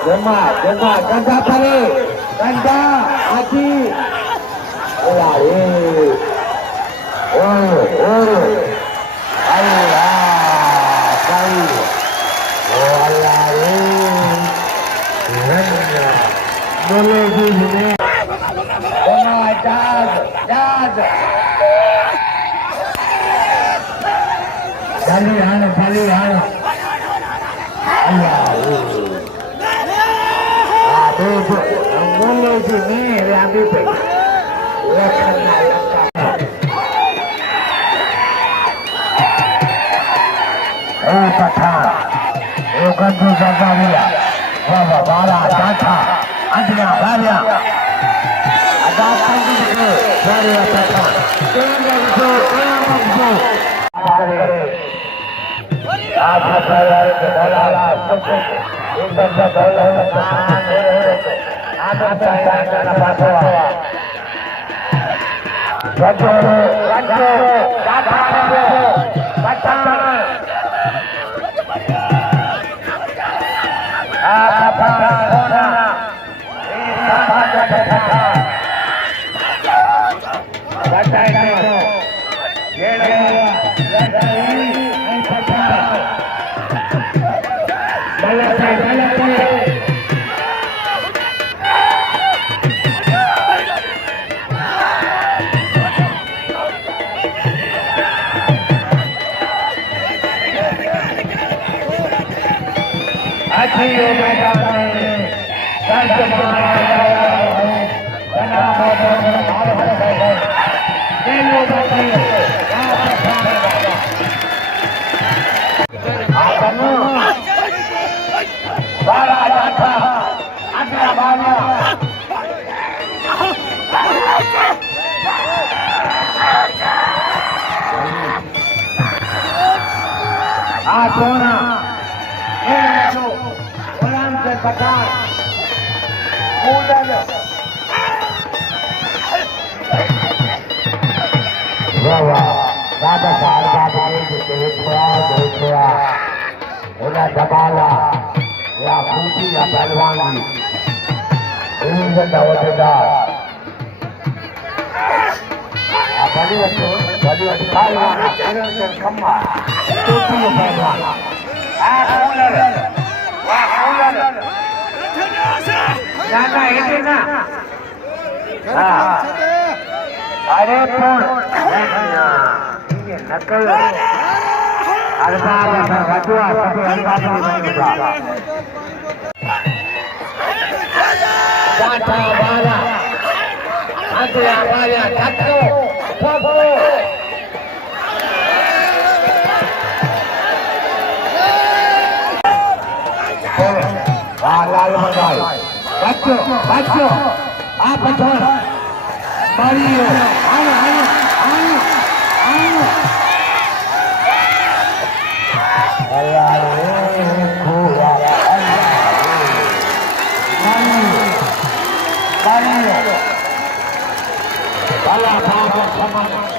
Gemar, ganda pare, ganda, Haji, lari, Allah, kali, lari, boleh gini, Gemar, jad, bali hana, Allah. Boleh sini ambil pe. Pathan. Bukan tu sahaja. Bapa bala jatha. Antiya bala. Ada pagi itu. Dari Pathan. Tengok. Apa saya bola sukses. Ini bola ada saya nak pasal. Raja, Pathan, Raja sahabat ini Joshua, Una Dabala, ya Putih, ya Balwangi, ini sedang. Apa ni itu? Jadi Balwan, ini kemar, Putih Balwan. Ular. Nana ini na. Ada pun. Ini nakal. Ada kedua satu ada juga. Jatah bala. Ada bala jatuh. Popo. Lalu mengal, baca, apa tuan? Mario, ayo. Mario, bala sama.